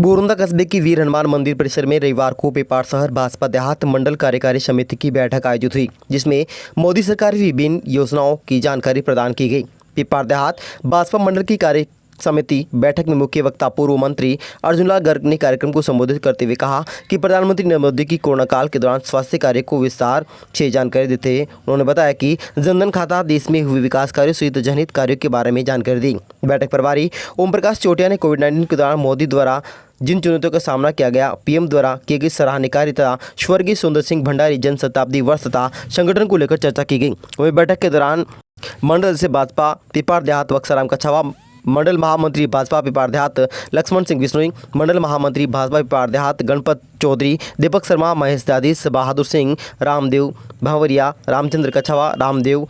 बोरुंदा कस्बे की वीर हनुमान मंदिर परिसर में रविवार को पेपार शहर भाजपा देहात मंडल कार्यकारी समिति की बैठक आयोजित हुई, जिसमें मोदी सरकार की विभिन्न योजनाओं की जानकारी प्रदान की गई। पेपार देहात भाजपा मंडल की कार्य समिति बैठक में मुख्य वक्ता पूर्व मंत्री अर्जुन लाल गर्ग ने कार्यक्रम को संबोधित करते हुए कहा कि प्रधानमंत्री नरेंद्र मोदी की कोरोना काल के दौरान स्वास्थ्य कार्य को विस्तार से जानकारी देते हुए उन्होंने बताया कि जनधन खाता, देश में हुए विकास कार्यों सहित जनहित कार्यों के बारे में जानकारी दी। बैठक प्रभारी ओम प्रकाश चौटिया ने कोविड-19 के दौरान मोदी द्वारा जिन चुनौतियों का सामना किया गया, पीएम द्वारा किए गए सराहनीय कार्य तथा स्वर्गीय सुंदर सिंह भंडारी जन शताब्दी वर्ष तथा संगठन को लेकर चर्चा की गई। वहीं बैठक के दौरान मंडल से भाजपा पेपार देहात बक्साराम कछावा, मंडल महामंत्री भाजपा पेपार देहात लक्ष्मण सिंह बिश्नोई, मंडल महामंत्री भाजपा पेपार देहात गणपत चौधरी, दीपक शर्मा, महेश दादीस, बहादुर सिंह, रामदेव भावरिया, रामचंद्र कछावा, रामदेव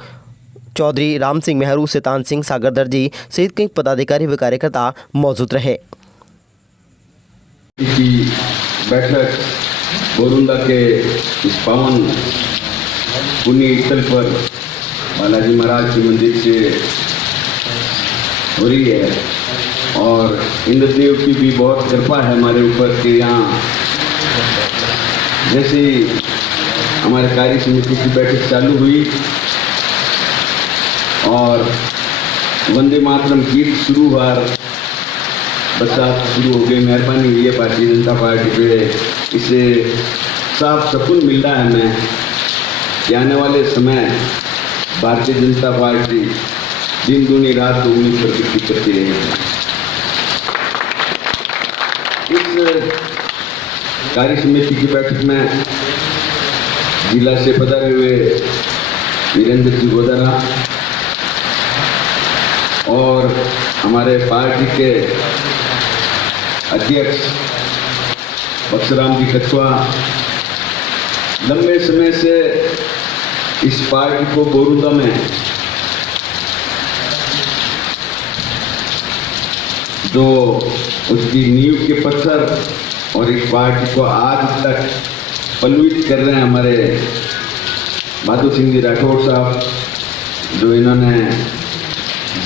चौधरी, राम सिंह मेहरू, शैतान सिंह, सागर दर्जी सहित कई पदाधिकारी व कार्यकर्ता मौजूद रहे। की बैठक बोरुंदा के इस पावन पुण्य स्थल पर बालाजी महाराज के मंदिर से हो रही है और इंद्रदेव की भी बहुत कृपा है हमारे ऊपर कि यहाँ जैसे हमारे कार्य समिति की बैठक चालू हुई और वंदे मातरम गीत शुरू हुआ, बरसात शुरू हो गई। मेहरबानी हुई है भारतीय जनता पार्टी पे, इसे साफ सुकून मिल रहा है हमें कि आने वाले समय भारतीय जनता पार्टी दिन दूनी रात दूनी प्रगति करती रहेगी। इस कार्य समिति की बैठक में जिला से पधारे हुए वीरेंद्र जी गोदारा और हमारे पार्टी के अध्यक्ष बक्सराम जी कछवा लंबे समय से इस पार्टी को बोरुंदा में जो उसकी नींव के पत्थर और इस पार्टी को आज तक पल्लवित कर रहे हैं हमारे बहादुर सिंह जी राठौड़ साहब, जो इन्होंने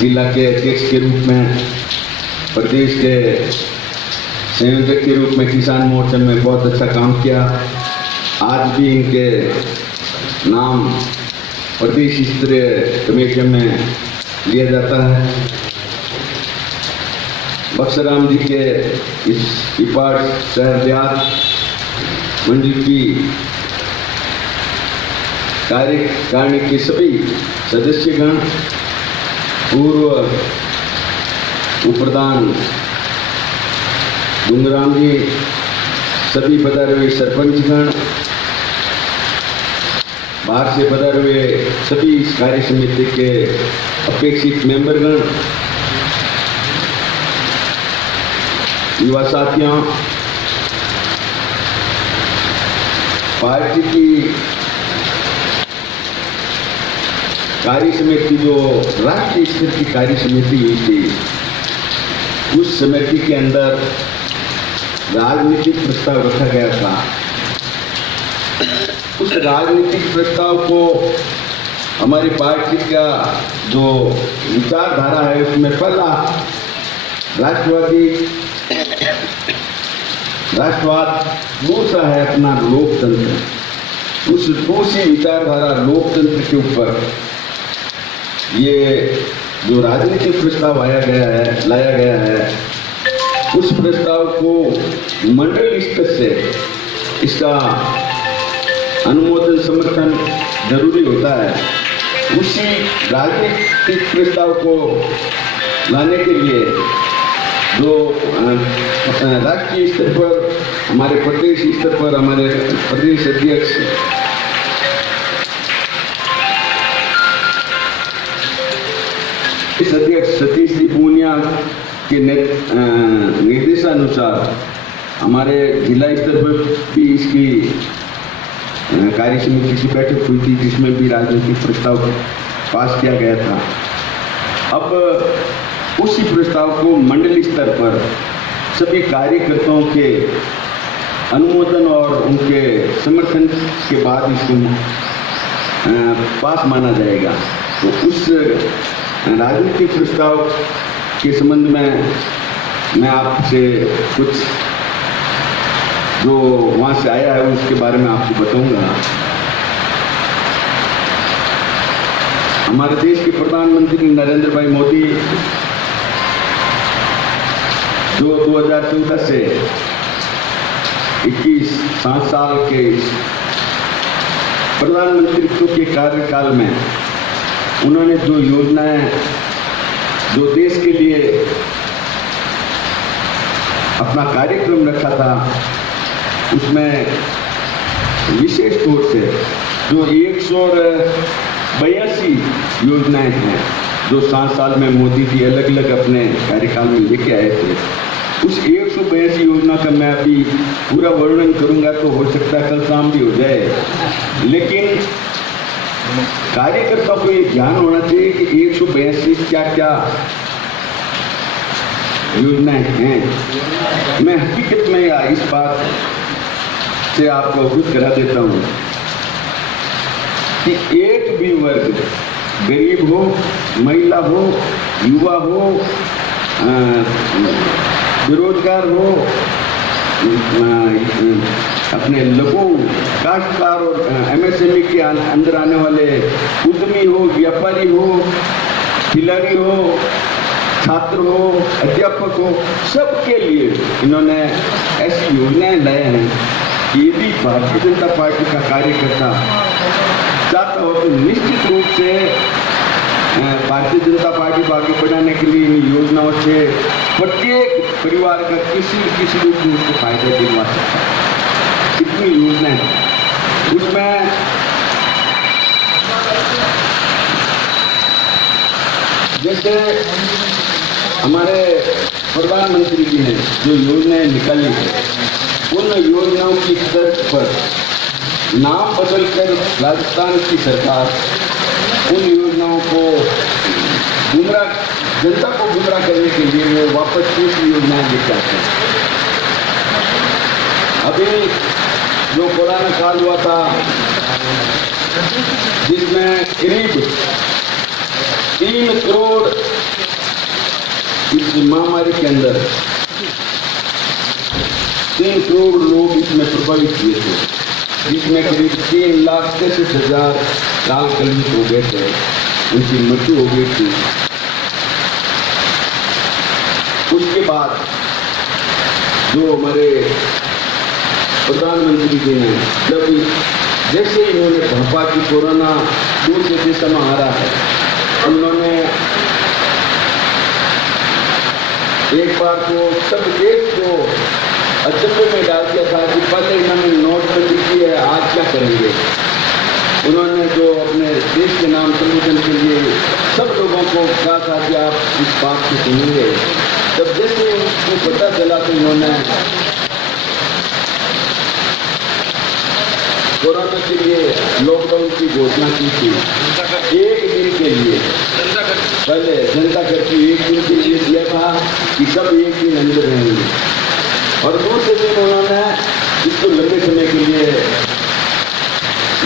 जिला के अध्यक्ष के रूप में, प्रदेश के संयोजक के रूप में किसान मोर्चा में बहुत अच्छा काम किया। आज भी इनके नाम प्रदेश स्तरीय कमेटी में लिया जाता है। बक्सराम जी के इस पेपार शहर देहात मंडल की कार्यकारिणी के सभी सदस्यगण, पूर्व उप प्रधान डूंगराम जी, सभी पधारे हुए सरपंचगण, बाहर से पधारे हुए सभी इस कार्य समिति के अपेक्षित मेंबरगण, युवा साथियों, पार्टी की कार्य समिति जो राष्ट्रीय स्तर की कार्य समिति हुई थी, उस समिति के अंदर राजनीतिक प्रस्ताव रखा गया था। उस राजनीतिक प्रस्ताव को हमारी पार्टी का जो विचारधारा है उसमें पहला राष्ट्रवाद, दूसरा है अपना लोकतंत्र। उस दूसरी विचारधारा लोकतंत्र के ऊपर ये जो राजनीतिक प्रस्ताव लाया गया है, उस प्रस्ताव को मंडल स्तर से इसका अनुमोदन समर्थन जरूरी होता है। उसी राजनीतिक प्रस्ताव को लाने के लिए जो राष्ट्रीय स्तर पर, हमारे प्रदेश स्तर पर हमारे प्रदेश अध्यक्ष इस अध्यक्ष सतीश जी पूनिया के निर्देशानुसार हमारे जिला स्तर पर भी इसकी कार्य समिति की बैठक हुई थी, जिसमें भी राजनीतिक प्रस्ताव पास किया गया था। अब उसी प्रस्ताव को मंडल स्तर पर सभी कार्यकर्ताओं के अनुमोदन और उनके समर्थन के बाद इसको पास माना जाएगा। तो उस राजनीतिक प्रस्ताव के संबंध में मैं आपसे कुछ जो वहाँ से आया है उसके बारे में आपको बताऊंगा। हमारे देश के प्रधानमंत्री नरेंद्र भाई मोदी जो 2014 से 5 साल के प्रधानमंत्रित्व के कार्यकाल में उन्होंने जो योजनाएं जो देश के लिए अपना कार्यक्रम रखा था उसमें विशेष तौर से जो 182 योजनाएं हैं जो 7 साल में मोदी जी अलग अलग अपने कार्यकाल में लेके आए थे, उस 182 योजना का मैं अभी पूरा वर्णन करूंगा तो हो सकता है कल शाम भी हो जाए, लेकिन कार्यकर्ता को ये ज्ञान होना चाहिए कि 182 क्या क्या योजनाएं हैं। मैं हकीकत में इस बात से आपको अवगत करा देता हूं कि एक भी वर्ग, गरीब हो, महिला हो, युवा हो, बेरोजगार हो, अपने लघु काश्तकार और एमएसएमई के अंदर आने वाले उद्यमी हो, व्यापारी हो, खिलाड़ी हो, छात्र हो, अध्यापक हो, सबके लिए इन्होंने ऐसी योजनाएं लाए हैं कि यदि भारतीय जनता पार्टी का कार्यकर्ता चाहता हो तो निश्चित रूप से भारतीय जनता पार्टी को आगे बढ़ाने के लिए इन योजनाओं से प्रत्येक परिवार का किसी रूप में उसको फायदा दिलवा सकता है। कितनी योजनाएं उसमें जैसे हमारे प्रधानमंत्री जी ने जो योजनाएं निकाली है उन योजनाओं की तर्ज पर नाम बदलकर राजस्थान की सरकार उन योजनाओं को जनता को गुमराह करने के लिए वो वापस दूसरी योजनाएं लेकर आते हैं। अभी जो कोरोना काल हुआ था जिसमें करीब 3 करोड़ इस महामारी के अंदर 3 करोड़ लोग इसमें प्रभावित हुए थे, जिसमें करीब 3,63,000 लाल कलमित हो गए थे, उनकी मृत्यु हो गई थी। उसके बाद जो हमारे प्रधानमंत्री जी ने जब जैसे इन्होंने भापा की कोरोना दूसरे देशों में आ रहा है, उन्होंने एक बार को सब देश को अचंभे में डाल दिया था कि पहले इन्होंने नोटबंदी की है, आज क्या करेंगे। उन्होंने जो अपने देश के नाम संबोधन के लिए सब लोगों को कहा था कि आप इस बात को सुनेंगे। जब जैसे उनको पता चला तो उन्होंने कोरोना के लिए लॉकडाउन की घोषणा की थी। एक दिन के लिए पहले जनता कर्फ्यू एक दिन के लिए दिया था कि सब एक दिन अंदर रहेंगे, और दूसरे दिन उन्होंने इसको लंबे समय के लिए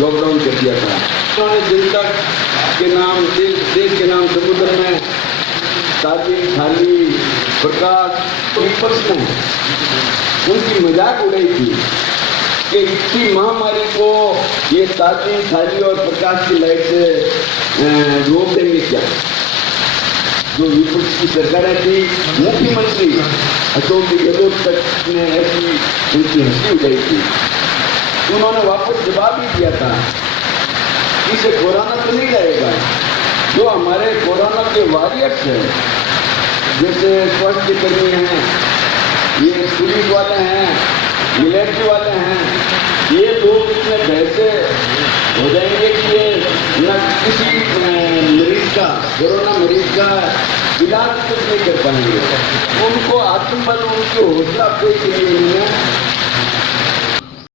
लॉकडाउन कर दिया था। उन्होंने जनता के नाम देश के नाम संबोधन में साजिद खाली प्रकाश विपक्ष ने उनकी मजाक उड़ाई थी कि इतनी महामारी को ये साजिद खाली और प्रकाश की लाइट से रोक देंगे क्या। जो विपक्ष की सरकारें थी, मुख्यमंत्री अशोक गहलोत तक ने ऐसी उनकी हंसी उड़ाई थी। उन्होंने वापस जवाब ही दिया था इसे कोरोना तो नहीं रहेगा। जो हमारे कोरोना के वॉरियर्स हैं, जैसे स्वास्थ्य कर्मी हैं, ये पुलिस वाले हैं, मिलिट्री वाले हैं, ये लोग इतने पैसे हो जाएंगे कि ये न किसी मरीज का, कोरोना मरीज का इलाज कुछ नहीं कर पाएंगे। उनको आत्मबल, उनकी हौसला अफजाई के लिए